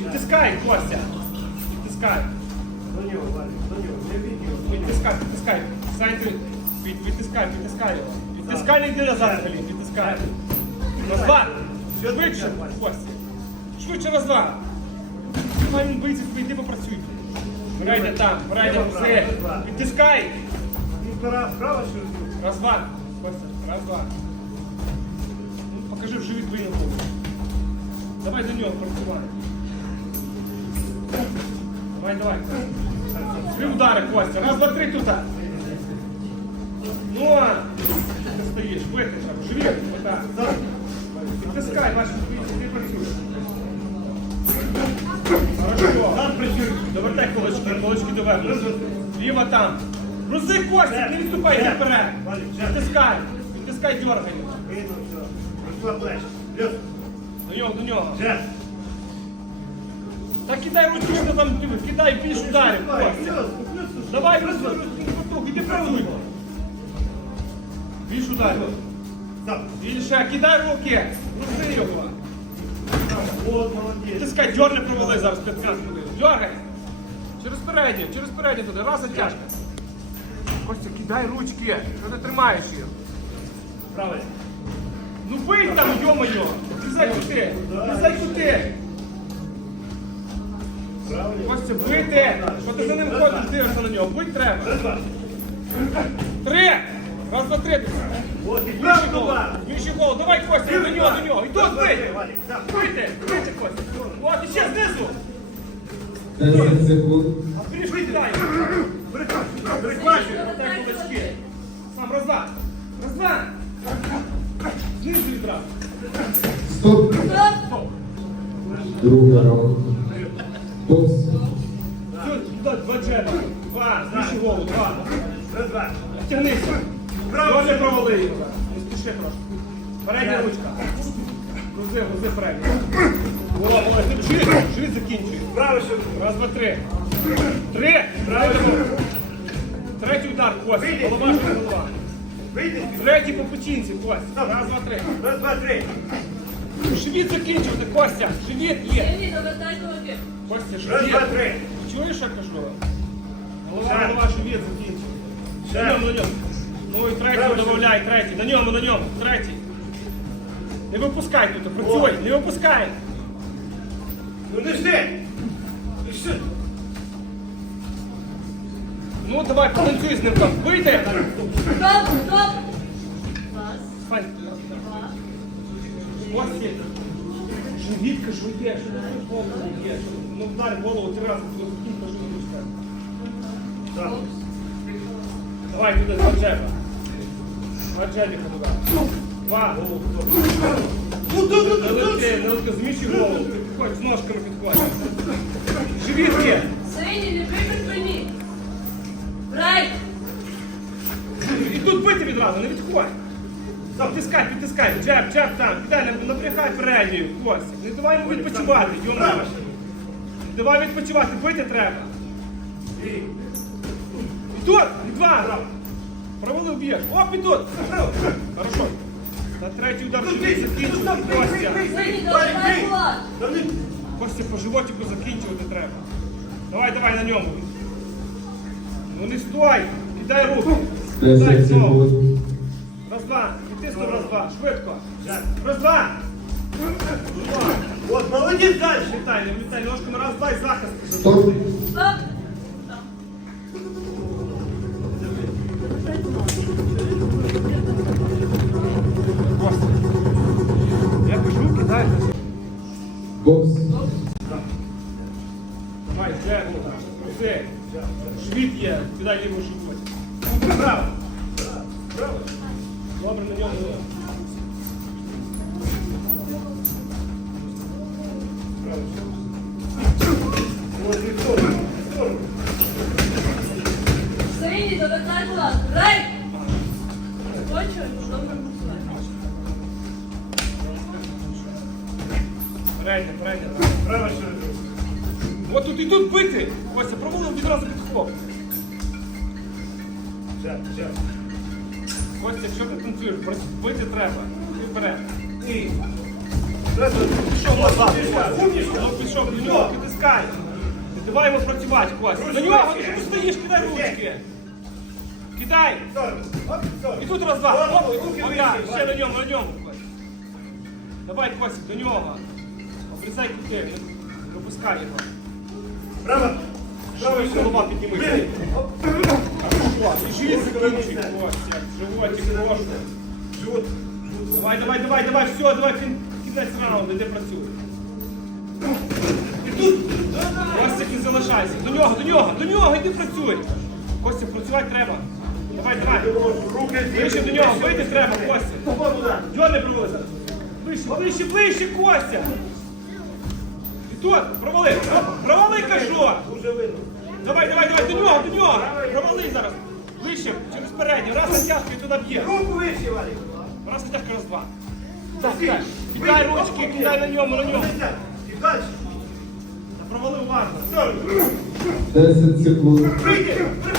Відтискай, Костя. Відтискай. До нього, до нього. Не від відтискай. Сайти, від, відтискай, відтискай його. Відтискай, не йди назад, блін, відтискай. Назад. Швидше, Костя. Швидше назад. Май він боїться, йди попрацюй. Грайте там, грайте все. Відтискай. Він пора вправо чи? Раз, два. Костя, раз, два. Ну, покажи в живіт вийняв. Давай до нього працювай. Давай, давай. Три удари, Костя. Раз, два, три тут. Ну, а ти стоїш, витиш, в живіт, отак. Відтискай, бачиш, ти працюєш. Хорошо. Там працюй. Довертай кулачки, кулачки довернуть. Ліва там. Грузи, Костя, не відступай, вперед. Відтискай, відтискай, дергай. Видно, все. Розслабляєш. Плюс. До нього, до нього. Вже. Та кидай ручки, там кидай більш ударів. Давай, розвитку, іди правильно. Більш ударів. Більше, кидай руки. Грузи його. Тискай, дьорни провели зараз 15 хвилин. Дьоргай. Через переднє, через переднє туди. Раз тяжко. Костя, кидай ручки. Що ти тримаєш їх? Правильно. Ну бий там, йо-моє! Лізай кути! Лізай кути! Правильно. Костя, бийте! Що ти за ним ходиш, дивишся на нього? Бить треба! Три! Раз, два, три! От, і Більший правий гол! удар. Більший! Давай, Костя, до нього, до нього! І тут так. Бийте! Бийте, Костя! От, і ще знизу! 10 секунд. А трішки дай! Перехвачуй. Дай кулачки! Сам, раз, два! Раз, два! Стоп. Другий раунд. Бокс. Два джеба! Два! Більший голову! Два! Два. Тягнися. Його. Не спіши трошки. Передня ручка. Грузи, грузи передня. О, ой, ти живіт, живіт закінчує. Право, що Раз, два, три. Три. Правильно. Третій удар, Кость. Голова, голова. Вийди. Третій по печінці, Кость. Раз, два, три. Раз, два, три. Живіт закінчувати, Костя. Живіт є. Сергій, довертай кулаки. Костя, Раз, живіт. два, три. Чуєш, я кажу? Голова, Ще. голова, живіт закінчує. Ще. На ньому, на ньому. Ну і третій Право, додай, третій. На ньому, на ньому, третій. Не випускай тут, працюй, не випускай. Ну не жди. Ну що? Ну давай, потанцюй з ним там. Вийди. Стоп, стоп. Раз, Фань, два, Кості. Живіт, кажу, є, що ти повно є. Ну вдарь голову, три рази туди закинь, кажу, не випускай. Так. Давай туди, два джеба. Два джебіка туди. Два. Ну, ну, ну, Не ну, ну. лети, не лети, зміщуй голову. Підходь, з ножками підходь. Живіт є. Сергій, не припини. Брай. І тут бити відразу, не відходь. Підтискай, підтискай, джеб, джеб там, кидай, напрягай передньою, Костя. Не давай йому відпочивати, йому. Не давай відпочивати, бити треба. І. Тут, і два. Провалив б'єш. Оп, і тут. Хорошо. На третій удар живіт закінчувати, Костя. Костя по животику закінчувати треба. Давай, давай на ньому. Ну не стой, кидай руку. Кидай 10 знову. Два. І ти раз, два. Швидко. Раз, два. От, молодець далі. Влітай, не влітай. Ножками раз, два і захист. Стоп. Я кажу, кидай. Бокс. Давай, джеб. Руси. Швид є. Кидай ліву. Право. Добре, на ньому. От, і в сторону, в сторону. Сергій, довертай кулак. Брай. Кончуй, добре працювати. Передня, передня. Право, що От тут і тут бити. Костя, провалив відразу. Жар, жар. Костя, що ти танцюєш? Бити треба. Ти вперед. І. Пішов. Ну, пішов, до нього, притискай. Давай йому працювати, Костя. До нього, ти ж стоїш, кидай ручки. Кидай. І тут раз, два. Оп, Отак, ще на ньому, на ньому. Давай, Костя, до нього. Обрізай кути, не пропускай його. Право. Правий голова піднімися. І живіт закінчуй, Костя. Животик, прошу. Живот. Давай, давай, давай, давай, все, давай, кін- кінець раунду, іди працюй. І тут, Костя, не залишайся. До нього, до нього, до нього, іди працюй. Костя, працювати треба. Давай, давай. Руки Ближче до нього, вийти треба, Костя. Чого не провели? Ближче, ближче, ближче, Костя. І тут, провали, провали, кажу. Уже видно. Давай, давай, давай, до нього, до нього. Провали зараз. Вище, через передню, Раз і туди б'є. Руку вище, Валик. Раз натяжка, раз два. Так, так. Кидай ручки, кидай на ньому, на ньому. І далі. Провали уважно. Все. 10 секунд. Прийди. Припаш.